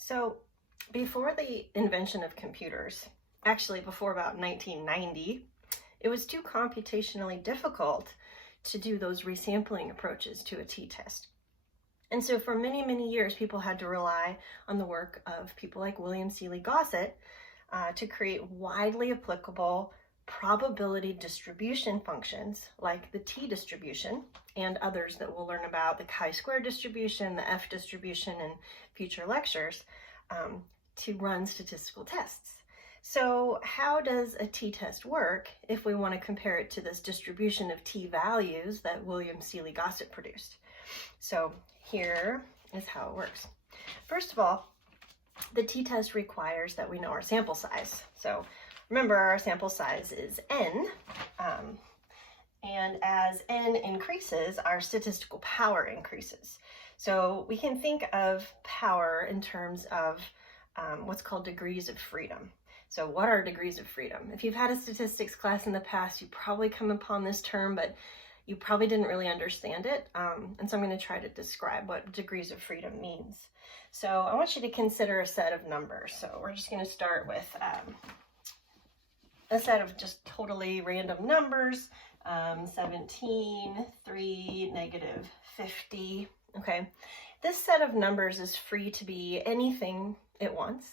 So before the invention of computers, actually before about 1990, it was too computationally difficult to do those resampling approaches to a t-test. And so for many, many years, people had to rely on the work of people like William Seeley Gossett to create widely applicable probability distribution functions like the t-distribution and others that we'll learn about, the chi-square distribution, the f distribution in future lectures, to run statistical tests. So how does a t-test work if we want to compare it to this distribution of t-values that William Seeley Gossett produced? So here is how it works. First of all, the t-test requires that we know our sample size. So remember, our sample size is n, and as n increases, our statistical power increases. So we can think of power in terms of what's called degrees of freedom. So what are degrees of freedom? If you've had a statistics class in the past, you've probably come upon this term, but you probably didn't really understand it. And so I'm going to try to describe what degrees of freedom means. So I want you to consider a set of numbers. So we're just going to start with a set of just totally random numbers, 17, 3, negative 50, okay? This set of numbers is free to be anything it wants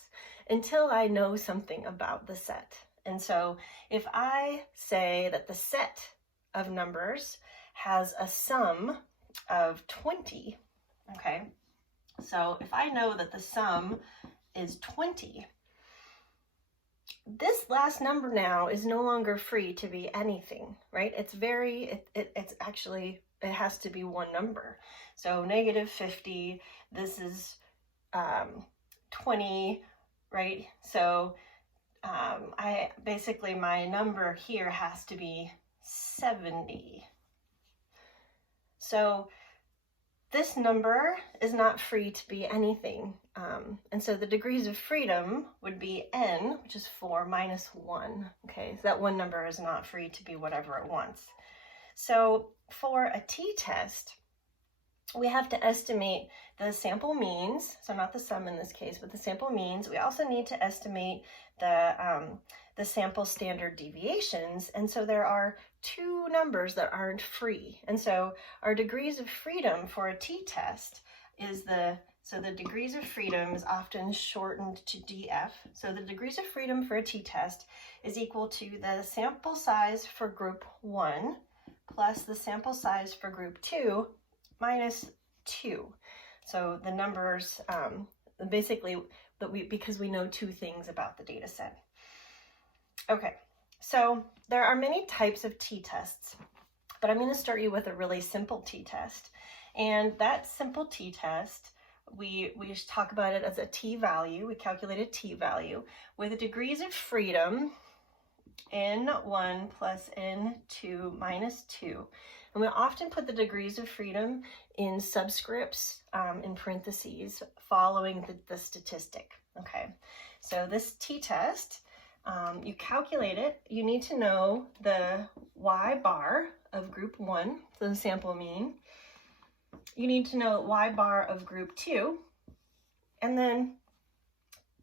until I know something about the set. And so if I say that the set of numbers has a sum of 20, okay? So if I know that the sum is 20, this last number now is no longer free to be anything, right? It's actually, it has to be one number. So negative 50, this is 20, right? So basically my number here has to be 70. So this number is not free to be anything. And so the degrees of freedom would be n, which is 4 minus 1. Okay, so that one number is not free to be whatever it wants. So for a t-test, we have to estimate the sample means, so not the sum in this case, but the sample means. We also need to estimate the sample standard deviations, and so there are two numbers that aren't free. And so our degrees of freedom for a t-test is the degrees of freedom is often shortened to df. So the degrees of freedom for a t-test is equal to the sample size for group 1 plus the sample size for group 2 minus 2. So the numbers, basically, because we know two things about the data set. Okay, so there are many types of t-tests, but I'm going to start you with a really simple t-test. And that simple t-test, we just talk about it as a t-value. We calculate a t-value with degrees of freedom, n1 plus n2 minus 2. And we often put the degrees of freedom in subscripts, in parentheses, following the statistic. Okay, so this t-test, you calculate it. You need to know the y bar of group 1, so the sample mean. You need to know y bar of group 2, and then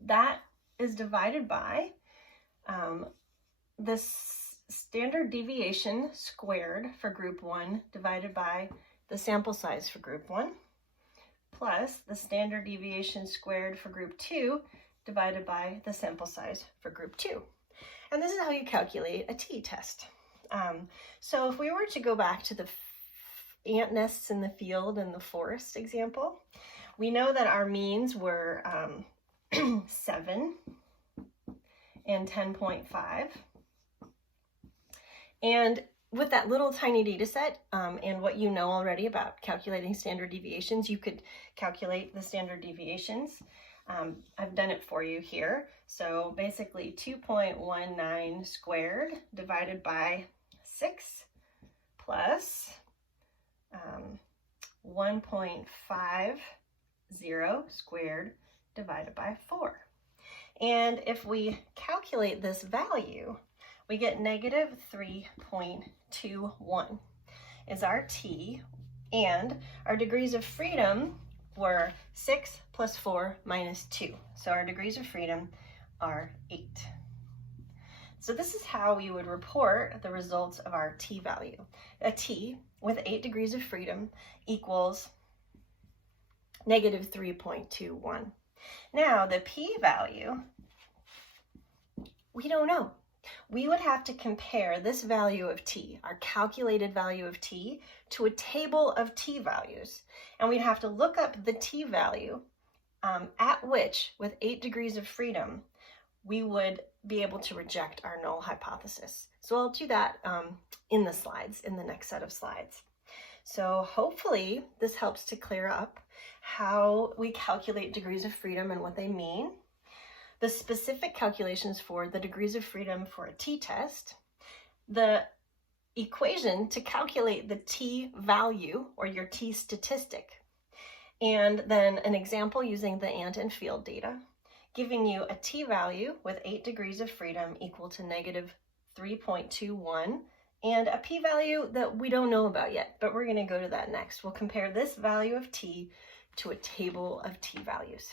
that is divided by the standard deviation squared for group 1 divided by the sample size for group 1 plus the standard deviation squared for group 2 divided by the sample size for group 2. And this is how you calculate a t-test. So if we were to go back to the ant nests in the field and the forest example, we know that our means were 7 and 10.5. And with that little tiny data set and what you know already about calculating standard deviations, you could calculate the standard deviations. I've done it for you here. So basically 2.19 squared divided by 6 plus 1.50 squared divided by 4. And if we calculate this value, we get negative 3.21 is our t, and our degrees of freedom were 6 plus 4 minus 2. So our degrees of freedom are 8. So this is how we would report the results of our t-value. A t with 8 degrees of freedom equals negative 3.21. Now the p-value, we don't know. We would have to compare this value of t, our calculated value of t, to a table of t-values. And we'd have to look up the t-value at which, with 8 degrees of freedom, we would be able to reject our null hypothesis. So I'll do that in the slides, in the next set of slides. So hopefully this helps to clear up how we calculate degrees of freedom and what they mean, the specific calculations for the degrees of freedom for a t-test, the equation to calculate the t-value or your t-statistic, and then an example using the ant and field data, giving you a t-value with 8 degrees of freedom equal to negative 3.21, and a p-value that we don't know about yet, but we're going to go to that next. We'll compare this value of t to a table of t-values.